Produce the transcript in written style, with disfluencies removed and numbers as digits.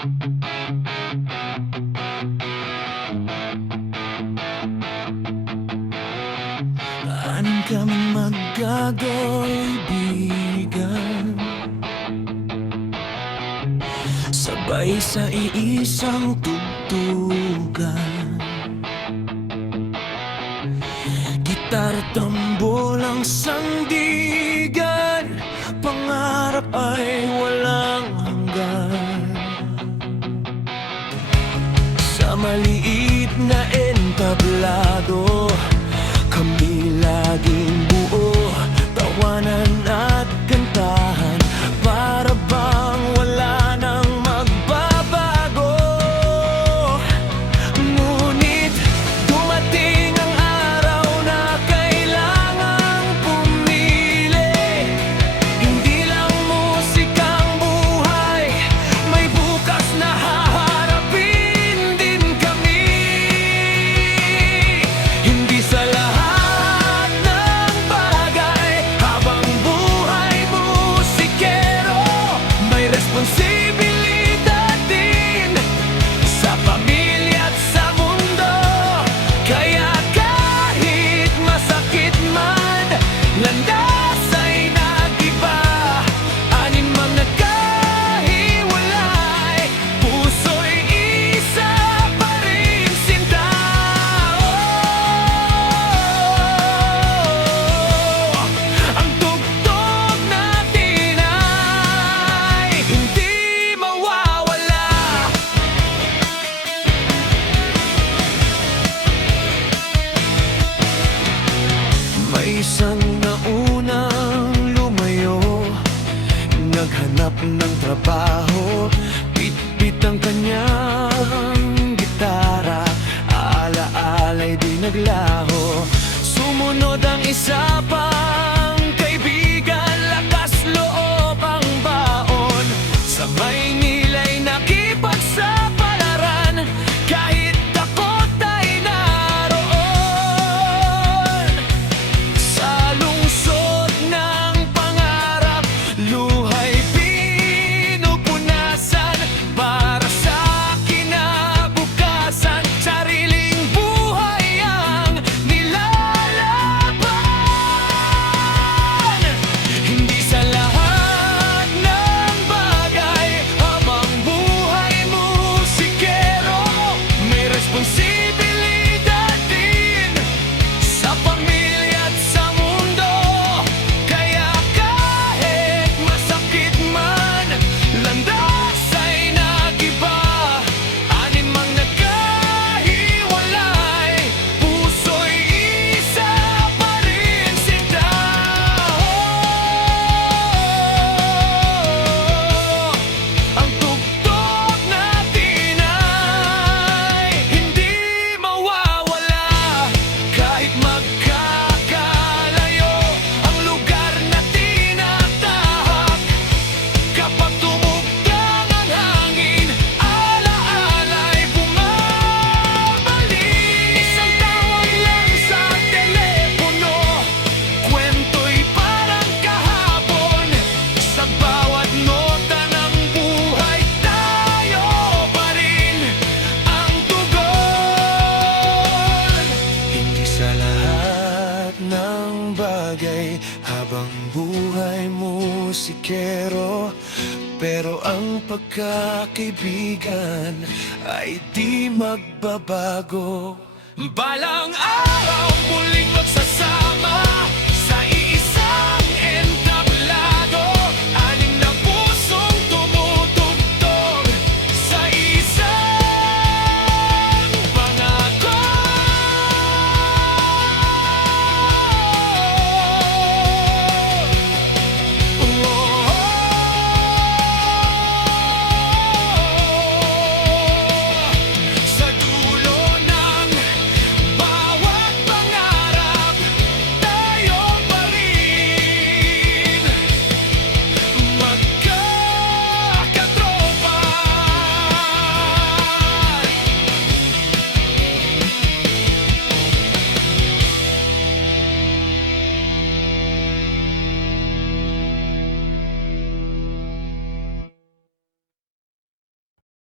Anim kaming magkakaibigan, sabay sa iisang tugtugan. Gitar, tambol ang sandigan, pangarap ay walang hanggan. Sa maliit na entablado, kami laging buo, tawanan at kantahan, para bang wala nang magbabago. Ngunit dumating ang araw na kailangang pumili. Hindi lang musikang buhay, may bukas na haharapin din kami. Hindi sa lahat ng bagay, habang buhay musikero, may responsibilidad din sa pamilya at sa mundo. Kaya kahit masakit man, landas ay nag-iba. Anim ang nagkahiwalay, puso'y isa pa rin sinta. Ang tugtog natin ay hindi mawawala. May isang naunang lumayo, naghanap ng trabaho, bit-bit ang kanyang gitara, ala-alay di naglaho. Sumunod ang isa pang kaibigan, lakas loob ang baon. Sa Maynila'y nakipagsapalaran, kahit takot ay naroon. Sa lungsod ng pangarap, luhay pinupunasan, para sa kinabukasan, sariling buhay ang nilalaban. Hindi sa lahat ng bagay, habang buhay musikero, may responsibilidad din sa pamilya at sa mundo. Kaya kahit masakit man, landas ay nag-iba. Anim ang nagkahiwalay, puso'y isa pa rin sinta. Ang tugtog natin ay hindi mawawala. Kahit magkakalayo ang lugar na tinatahak, kapag tumugtang ang hangin, ala-alay bumabalik. Isang tawag lang sa telepono, kwento'y parang kahapon. Sa bawat nota ng buhay, tayo pa rin ang tugon. Hindi sa lahat ng bagay, habang buhay musikero, pero ang pagkakaibigan ay di magbabago. Balang araw muling magsasama,